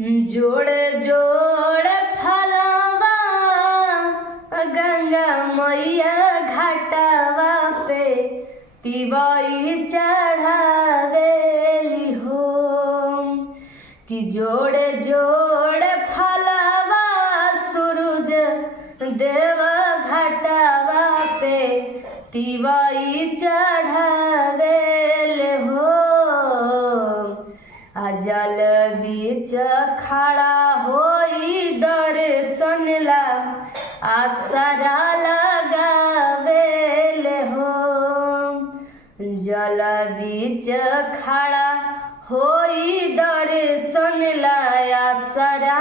जोड़ जोड़ फलवा गंगा मैया घाटवा पे तिवई चढ़ावेली हो कि जोड़ जोड़ फलवा सूरज देव घाटवा पे तिवई चढ़ावेल हो जल बीच खड़ा होई दर्शन ला आसरा लगावेल हो जल बीच खड़ा होई दर्शन ला आसरा